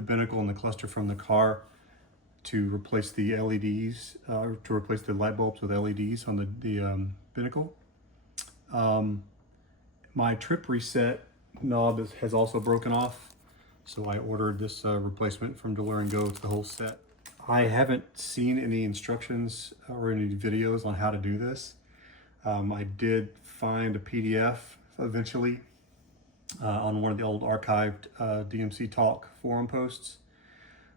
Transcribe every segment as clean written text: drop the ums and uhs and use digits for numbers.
the binnacle and the cluster from the car to replace the LEDs, to replace the light bulbs with LEDs on the binnacle. My trip reset knob has also broken off, so I ordered this replacement from DeLorean Go. It's the whole set. I haven't seen any instructions or any videos on how to do this. I did find a PDF eventually on one of the old archived DMC Talk forum posts.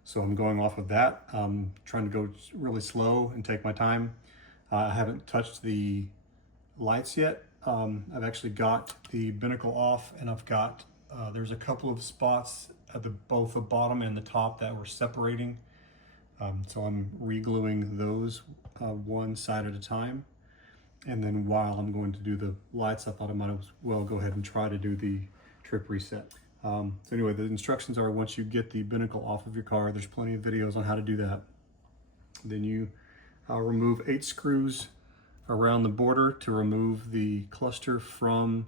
So I'm going off of that. I'm trying to go really slow and take my time. I haven't touched the lights yet. I've actually got the binnacle off, and I've got, there's a couple of spots at both the bottom and the top that were separating. So I'm re-gluing those one side at a time. And then while I'm going to do the lights, I thought I might as well go ahead and try to do the trip reset. So anyway, the instructions are, once you get the binnacle off of your car, there's plenty of videos on how to do that. Then you remove 8 screws around the border to remove the cluster from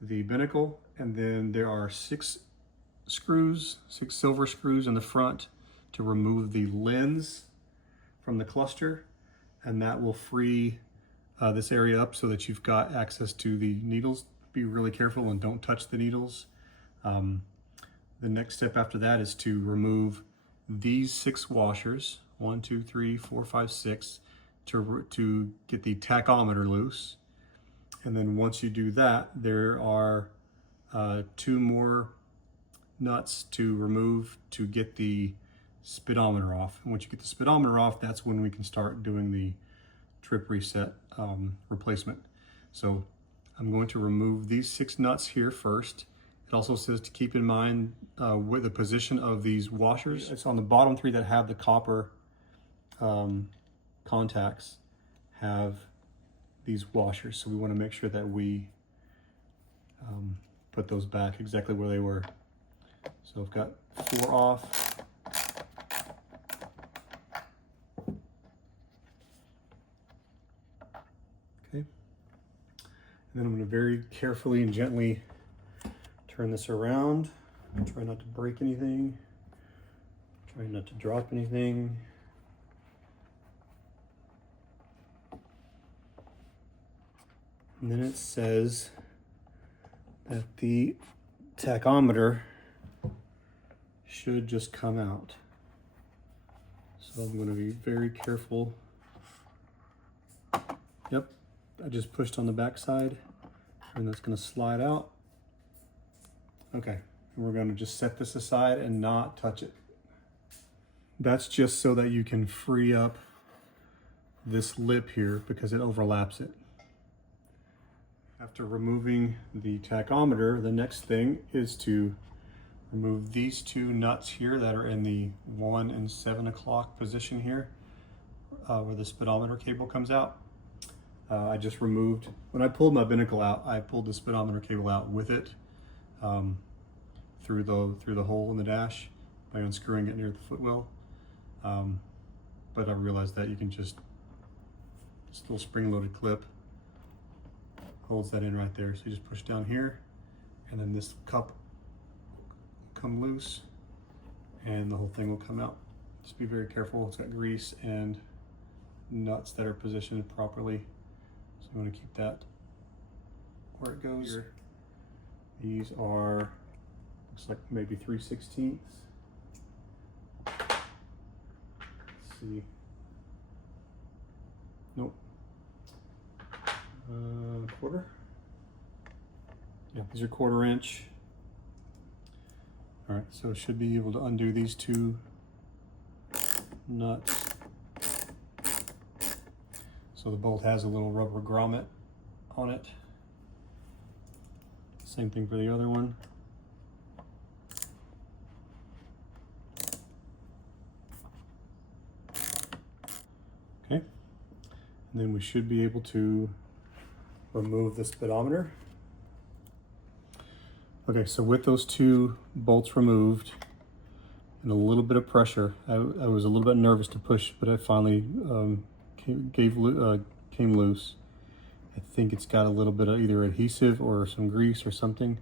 the binnacle. And then there are 6 silver screws in the front to remove the lens from the cluster. And that will free this area up so that you've got access to the needles. Be really careful and don't touch the needles. The next step after that is to remove these 6 washers, 1, 2, 3, 4, 5, 6, to get the tachometer loose. And then once you do that, there are 2 more nuts to remove to get the speedometer off. And once you get the speedometer off, that's when we can start doing the trip reset replacement. So I'm going to remove these 6 nuts here first. It also says to keep in mind with the position of these washers. It's on the bottom 3 that have the copper contacts have these washers. So we want to make sure that we put those back exactly where they were. So I've got 4 off. Okay. And then I'm going to very carefully and gently turn this around. Try not to break anything. Try not to drop anything. And then it says that the tachometer should just come out. So I'm going to be very careful. Yep, I just pushed on the back side, and that's going to slide out. Okay, and we're going to just set this aside and not touch it. That's just so that you can free up this lip here because it overlaps it. After removing the tachometer, the next thing is to remove these 2 nuts here that are in the 1 and 7 o'clock position here, where the speedometer cable comes out. I just removed, when I pulled my binnacle out, I pulled the speedometer cable out with it through the hole in the dash by unscrewing it near the footwell. But I realized that you can just, this little spring-loaded clip holds that in right there. So you just push down here, and then this cup will come loose, and the whole thing will come out. Just be very careful. It's got grease and nuts that are positioned properly. So you want to keep that where it goes. Here. These are, looks like maybe 3/16. Let's see. Nope. Quarter. Yeah, these are 1/4 inch. All right, so it should be able to undo these 2 nuts. So the bolt has a little rubber grommet on it. Same thing for the other one. Okay, and then we should be able to remove the speedometer. Okay, so with those 2 bolts removed and a little bit of pressure, I was a little bit nervous to push, but I finally came loose. I think it's got a little bit of either adhesive or some grease or something,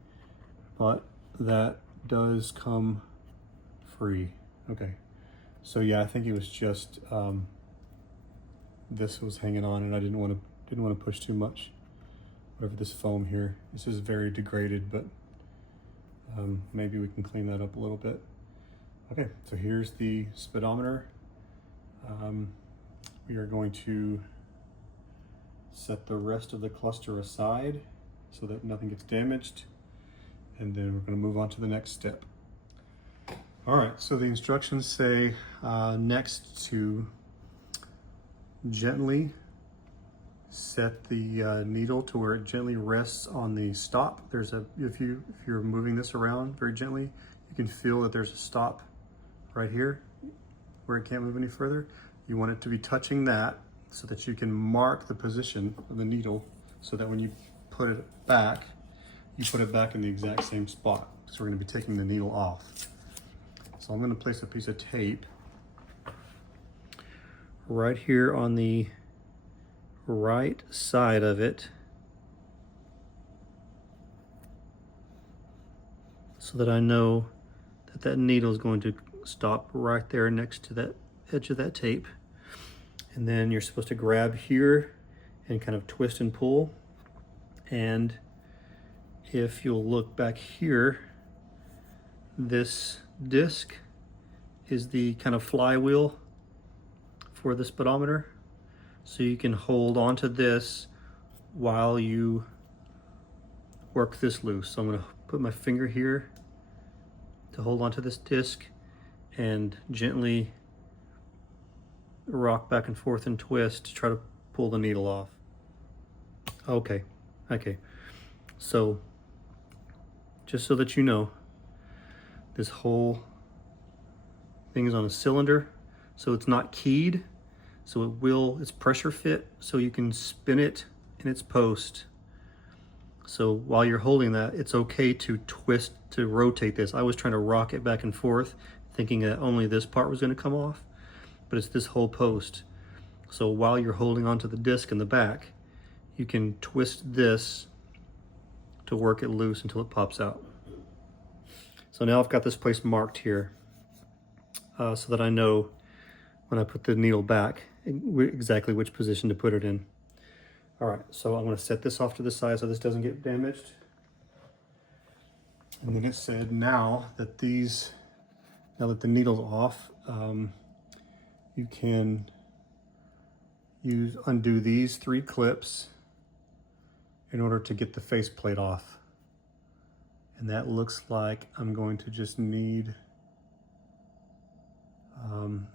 but that does come free. Okay, so yeah, I think it was just this was hanging on, and I didn't want to push too much. Whatever this foam here, this is very degraded, but maybe we can clean that up a little bit. Okay, so here's the speedometer. We are going to set the rest of the cluster aside so that nothing gets damaged, and then we're going to move on to the next step. All right, so the instructions say next to gently set the needle to where it gently rests on the stop. There's a, if you're moving this around very gently, you can feel that there's a stop right here where it can't move any further. You want it to be touching that so that you can mark the position of the needle so that when you put it back, you put it back in the exact same spot. So we're going to be taking the needle off. So I'm going to place a piece of tape right here on the right side of it so that I know that that needle is going to stop right there next to that edge of that tape. And then you're supposed to grab here and kind of twist and pull. And if you'll look back here, this disc is the kind of flywheel for the speedometer. So you can hold onto this while you work this loose. So I'm going to put my finger here to hold onto this disc and gently rock back and forth and twist to try to pull the needle off. Okay. So just so that you know, this whole thing is on a cylinder, so it's not keyed. So it's pressure fit, so you can spin it in its post. So while you're holding that, it's okay to twist, to rotate this. I was trying to rock it back and forth, thinking that only this part was going to come off, but it's this whole post. So while you're holding onto the disc in the back, you can twist this to work it loose until it pops out. So now I've got this place marked here so that I know when I put the needle back exactly which position to put it in. All right, so I'm going to set this off to the side so this doesn't get damaged. And then it said now that the needle's off, you can undo these 3 clips in order to get the faceplate off. And that looks like I'm going to just need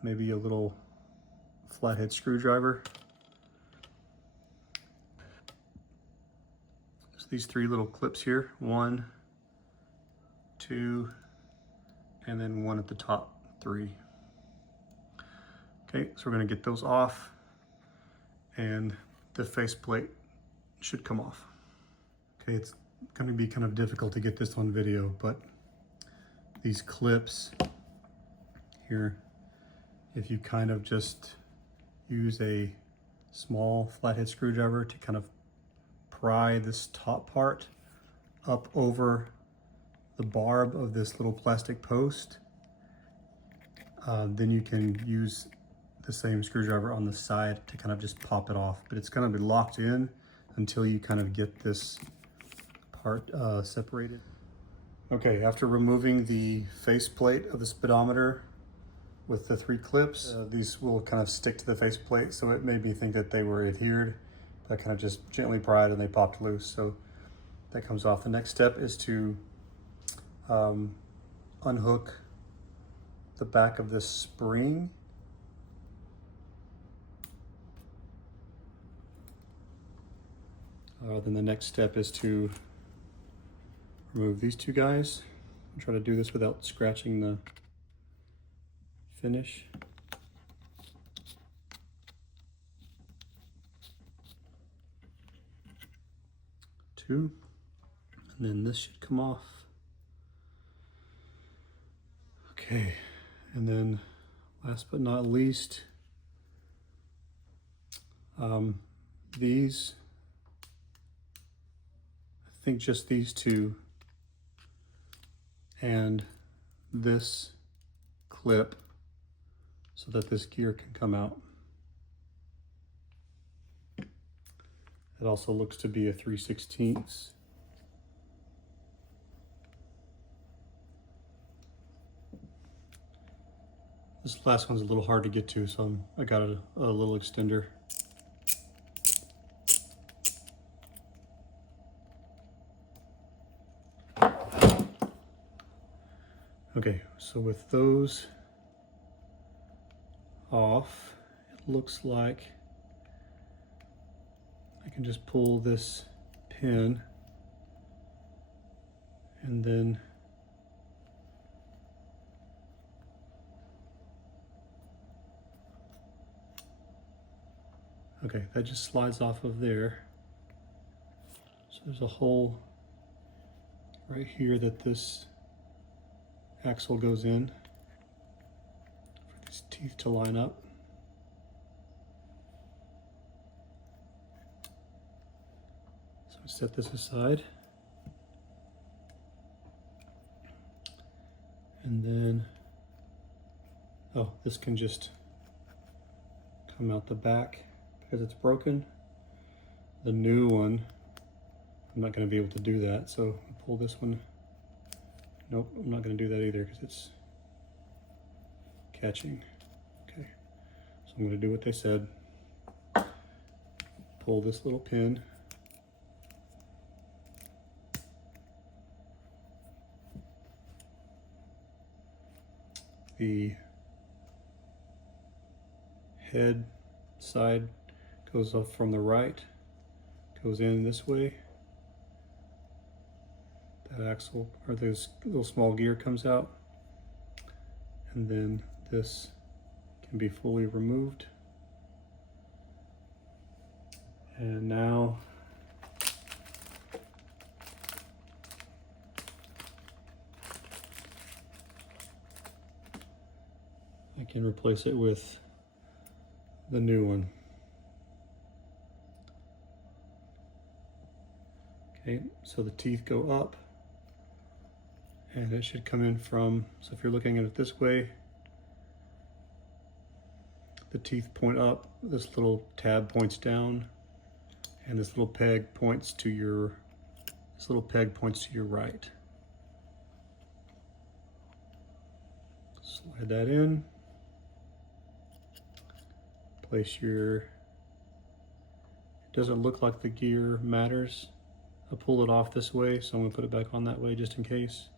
maybe a little flathead screwdriver. So these 3 little clips here, 1, 2, and then 1 at the top, 3. Okay, so we're going to get those off, and the faceplate should come off. Okay, it's going to be kind of difficult to get this on video, but these clips here, if you kind of just use a small flathead screwdriver to kind of pry this top part up over the barb of this little plastic post, then you can use the same screwdriver on the side to kind of just pop it off. But it's going to be locked in until you kind of get this part separated. Okay, after removing the faceplate of the speedometer with the 3 clips, these will kind of stick to the faceplate, so it made me think that they were adhered. But I kind of just gently pried and they popped loose, so that comes off. The next step is to unhook the back of this spring. Then the next step is to remove these 2 guys. I'll try to do this without scratching the finish. Two, and then this should come off. Okay, and then last but not least, these, I think just these 2 and this clip so that this gear can come out. It also looks to be a 3/16. This last one's a little hard to get to, so I got a little extender. Okay, so with those off, it looks like I can just pull this pin and then okay, that just slides off of there. So there's a hole right here that this axle goes in for these teeth to line up. So set this aside. And then, oh, this can just come out the back because it's broken. The new one, I'm not going to be able to do that, so I'll pull this one. Nope, I'm not going to do that either because it's catching. Okay, so I'm going to do what they said. Pull this little pin. The head side goes up from the right, goes in this way. That axle, or this little small gear comes out. And then this can be fully removed. And now I can replace it with the new one. Okay, so the teeth go up and it should come in from, so if you're looking at it this way, the teeth point up, this little tab points down, and this little peg points to your, right. Slide that in. Place your, it doesn't look like the gear matters. I'll pull it off this way, so I'm gonna put it back on that way just in case.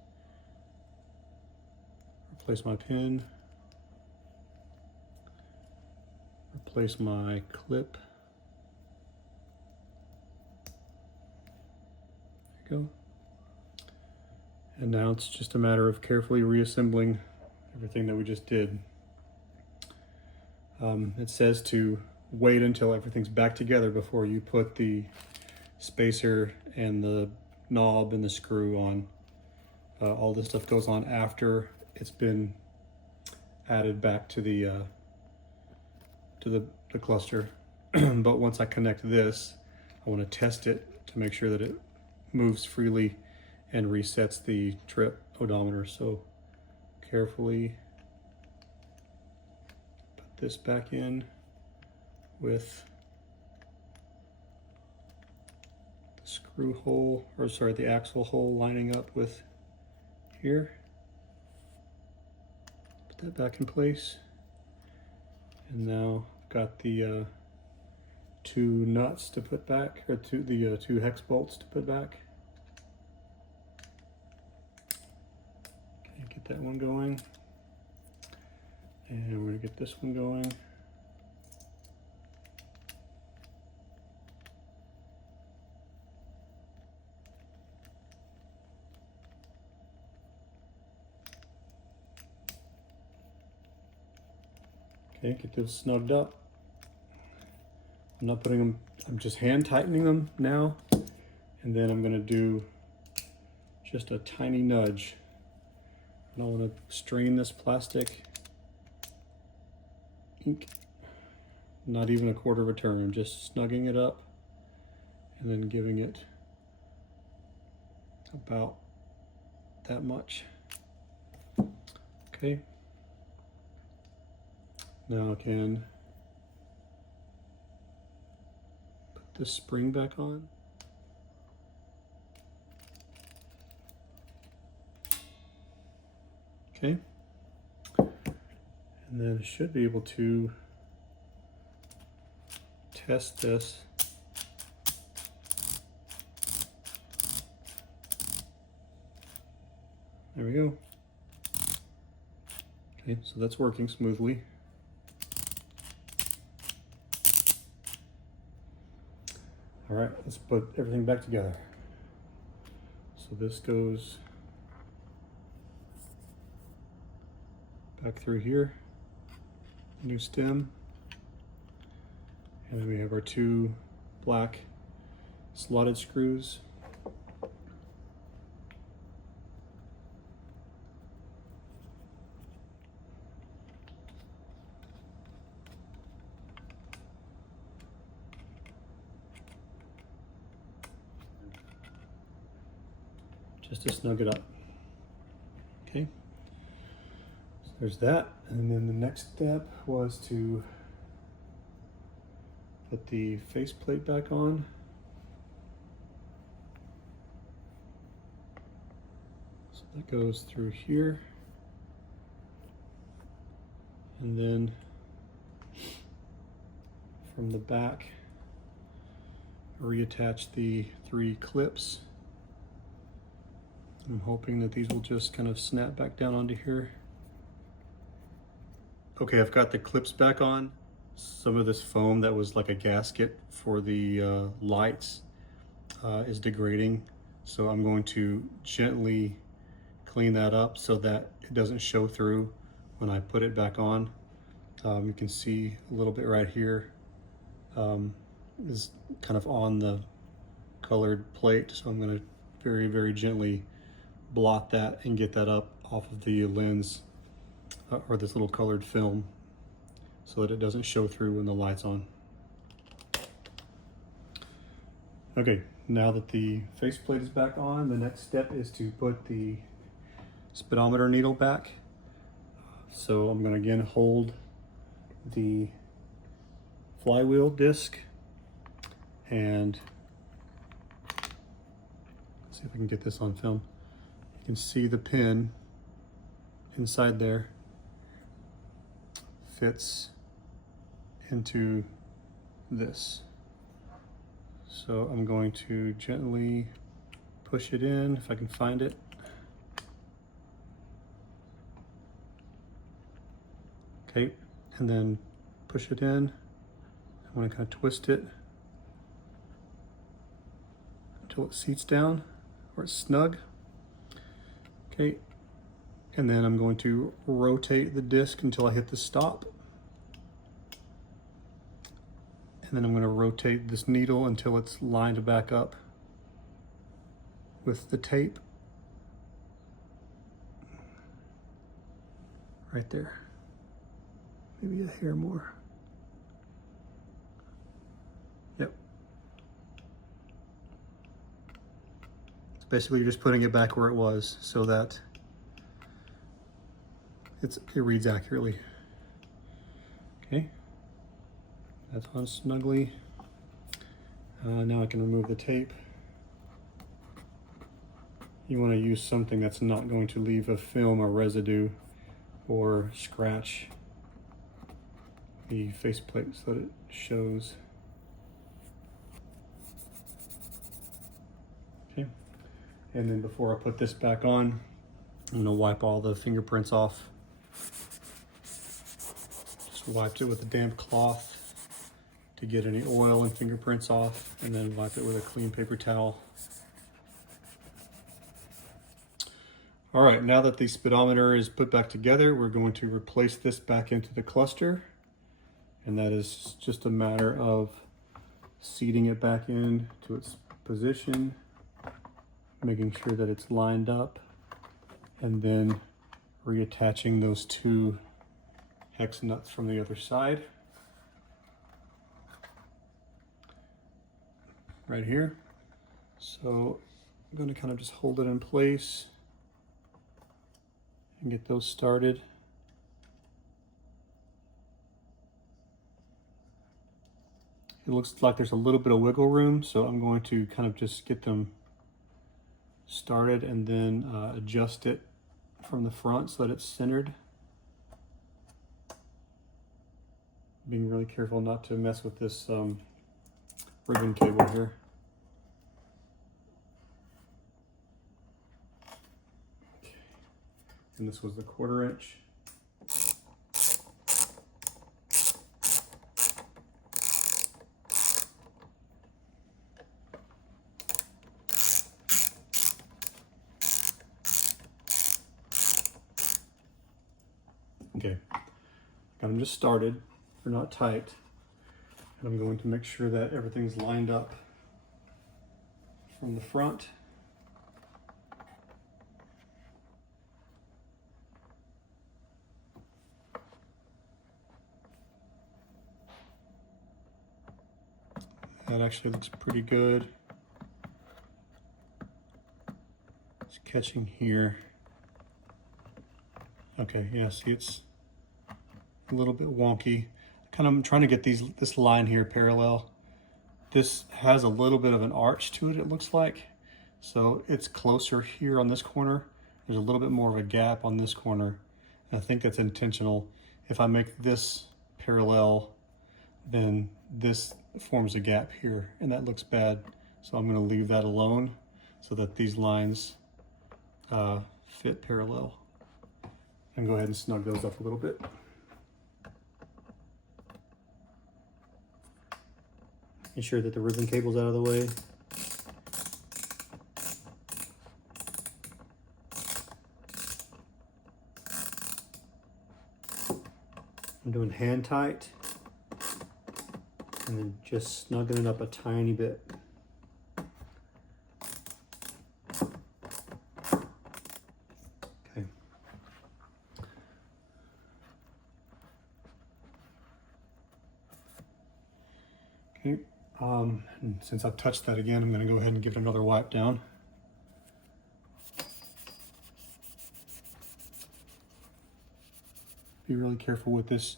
Replace my pin. Replace my clip. There you go. And now it's just a matter of carefully reassembling everything that we just did. It says to wait until everything's back together before you put the spacer and the knob and the screw on. All this stuff goes on after it's been added back to the cluster. But once I connect this, I want to test it to make sure that it moves freely and resets the trip odometer. So carefully put this back in with the screw hole, or sorry, the axle hole lining up with here. Put that back in place. And now I've got the two nuts to put back, or two hex bolts to put back. Okay, get that one going. And we're gonna get this one going. Okay, get those snugged up. I'm not putting them, I'm just hand tightening them now. And then I'm gonna do just a tiny nudge. I don't wanna strain this plastic ink. Not even a quarter of a turn, I'm just snugging it up and then giving it about that much. Okay. Now I can put this spring back on. Okay. And then I should be able to test this. There we go. Okay, so that's working smoothly. All right, let's put everything back together. So this goes back through here, new stem, and then we have our two black slotted screws. Just to snug it up. Okay, so there's that. And then the next step was to put the faceplate back on. So that goes through here. And then from the back, reattach the 3 clips. I'm hoping that these will just kind of snap back down onto here. Okay, I've got the clips back on. Some of this foam that was like a gasket for the lights is degrading. So I'm going to gently clean that up so that it doesn't show through when I put it back on. You can see a little bit right here is kind of on the colored plate. So I'm gonna very, very gently blot that and get that up off of the lens or this little colored film so that it doesn't show through when the light's on. Okay, now that the faceplate is back on, the next step is to put the speedometer needle back. So I'm going to again hold the flywheel disc and see if I can get this on film. You can see the pin inside there fits into this. So I'm going to gently push it in if I can find it. Okay, and then push it in. I want to kind of twist it until it seats down or it's snug. Okay, and then I'm going to rotate the disc until I hit the stop. And then I'm going to rotate this needle until it's lined back up with the tape. Right there. Maybe a hair more. Yep. Basically, you're just putting it back where it was so that it reads accurately. Okay, that's on snugly. Now I can remove the tape. You want to use something that's not going to leave a film or residue or scratch the faceplate so that it shows. Okay. And then before I put this back on, I'm gonna wipe all the fingerprints off. Just wiped it with a damp cloth to get any oil and fingerprints off, and then wipe it with a clean paper towel. All right, now that the speedometer is put back together, we're going to replace this back into the cluster. And that is just a matter of seating it back in to its position, making sure that it's lined up, and then reattaching those 2 hex nuts from the other side. Right here. So I'm going to kind of just hold it in place and get those started. It looks like there's a little bit of wiggle room, so I'm going to kind of just get them started and then adjust it from the front so that it's centered. Being really careful not to mess with this ribbon cable here. Okay. And this was the 1/4 inch. Okay, got them just started. They're not tight. And I'm going to make sure that everything's lined up from the front. That actually looks pretty good. It's catching here. Okay, yeah, see it's a little bit wonky. I'm trying to get this line here parallel. This has a little bit of an arch to it, it looks like. So it's closer here on this corner. There's a little bit more of a gap on this corner. And I think that's intentional. If I make this parallel, then this forms a gap here, and that looks bad. So I'm going to leave that alone so that these lines fit parallel. And go ahead and snug those up a little bit. Make sure that the ribbon cable's out of the way. I'm doing hand tight and then just snugging it up a tiny bit. Okay. Okay. And since I've touched that again, I'm going to go ahead and give it another wipe down. Be really careful with this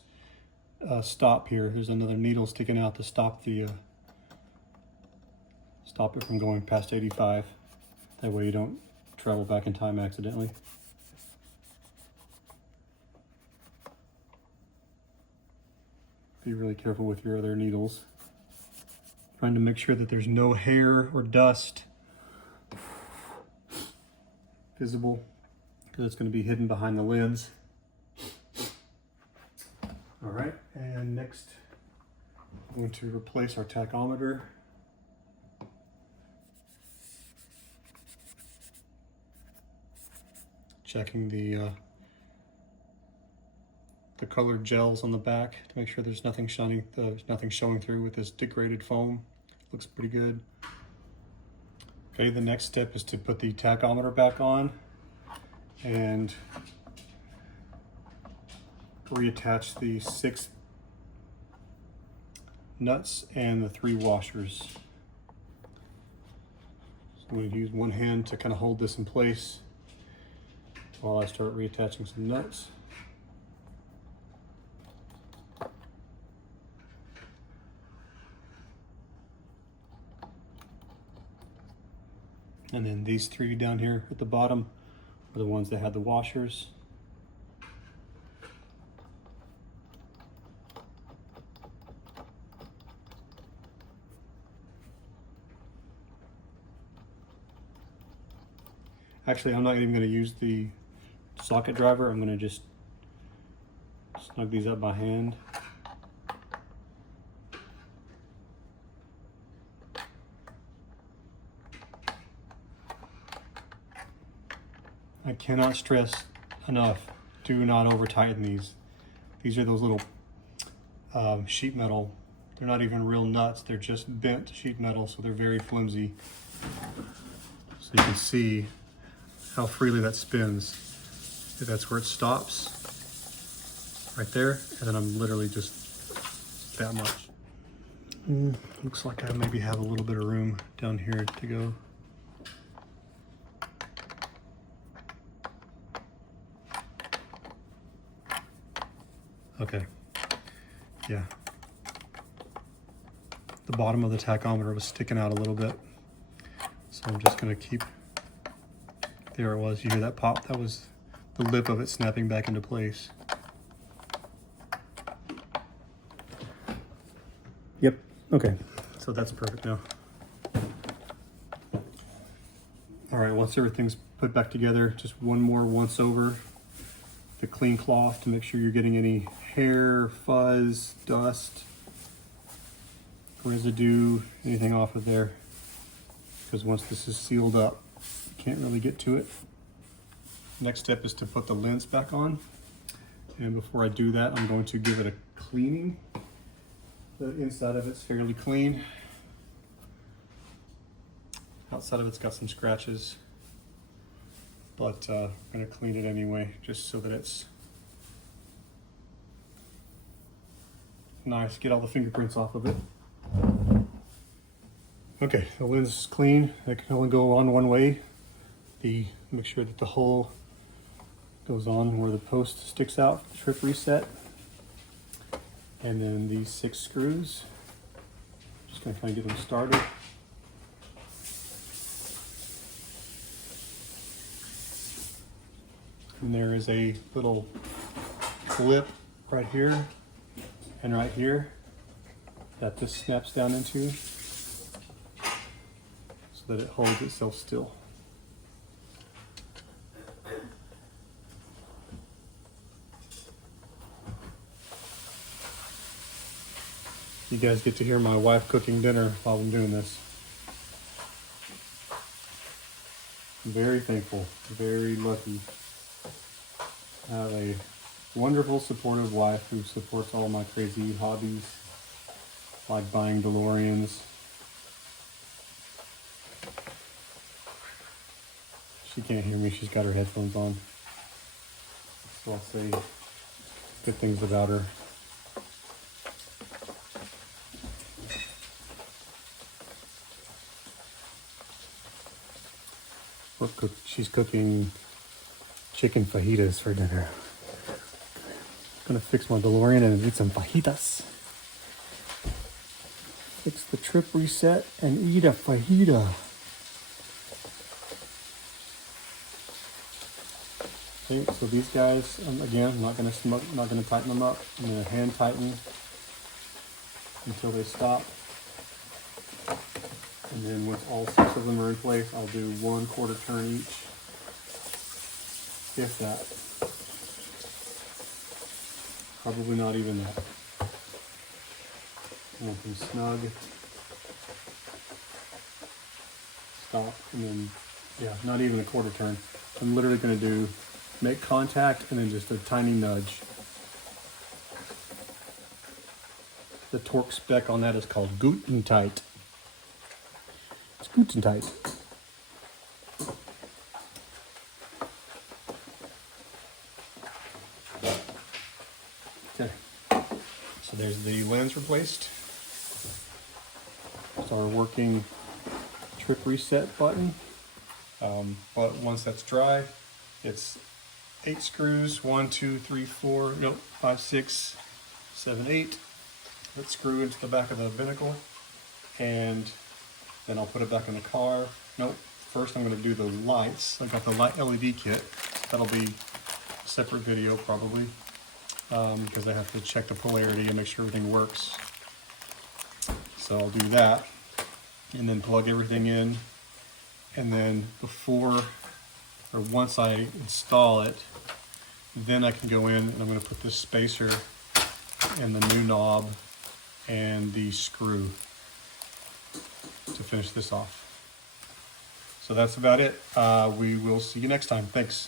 stop here. There's another needle sticking out to stop the stop it from going past 85. That way you don't travel back in time accidentally. Be really careful with your other needles. Trying to make sure that there's no hair or dust visible, because it's going to be hidden behind the lens. All right, and next I'm going to replace our tachometer. Checking the colored gels on the back to make sure there's nothing showing through with this degraded foam. Looks pretty good. Okay, the next step is to put the tachometer back on and reattach the 6 nuts and the 3 washers. So I'm going to use one hand to kind of hold this in place while I start reattaching some nuts. And then these 3 down here at the bottom are the ones that had the washers. Actually, I'm not even going to use the socket driver. I'm going to just snug these up by hand. I cannot stress enough, do not over tighten these. These are those little sheet metal. They're not even real nuts, they're just bent sheet metal, so they're very flimsy. So you can see how freely that spins. That's where it stops, right there, and then I'm literally just that much. Looks like I maybe have a little bit of room down here to go. Okay, yeah. the bottom of the tachometer was sticking out a little bit. So I'm just gonna keep, there it was, you hear that pop? That was the lip of it snapping back into place. Yep, okay, so that's perfect now. All right, once everything's put back together, just one more once over the clean cloth to make sure you're getting any hair, fuzz, dust, residue, anything off of there. Because once this is sealed up, you can't really get to it. Next step is to put the lens back on. And before I do that, I'm going to give it a cleaning. The inside of it's fairly clean. Outside of it's got some scratches, but I'm gonna clean it anyway, just so that it's nice. Get all the fingerprints off of it. Okay, the lens is clean. It can only go on one way. Make sure that the hole goes on where the post sticks out, trip reset. And then these 6 screws. Just gonna kind of get them started. And there is a little clip right here and right here that this snaps down into so that it holds itself still. You guys get to hear my wife cooking dinner while I'm doing this. I'm very thankful, very lucky. I have a wonderful, supportive wife who supports all my crazy hobbies, like buying DeLoreans. She can't hear me, she's got her headphones on. So I'll say good things about her. She's cooking chicken fajitas for dinner. Gonna fix my DeLorean and eat some fajitas. Fix the trip reset and eat a fajita. Okay, so these guys, again, I'm not gonna tighten them up. I'm gonna hand tighten until they stop. And then once all 6 of them are in place, I'll do 1/4 turn each, if that. Probably not even that. Want them snug. Stop, and then, yeah, not even a 1/4 turn. I'm literally gonna do make contact and then just a tiny nudge. The torque spec on that is called Gutentight. It's Gutentight. Okay, so there's the lens replaced. It's our working trip reset button. But once that's dry, it's 8 screws, 1, 2, 3, 4, nope, 5, 6, 7, 8. Let's screw into the back of the binnacle, and then I'll put it back in the car. Nope, first I'm gonna do the lights. I got the light LED kit. That'll be a separate video probably, because I have to check the polarity and make sure everything works. So I'll do that, and then plug everything in. And then once I install it, then I can go in and I'm gonna put this spacer and the new knob and the screw to finish this off. So that's about it. We will see you next time. Thanks.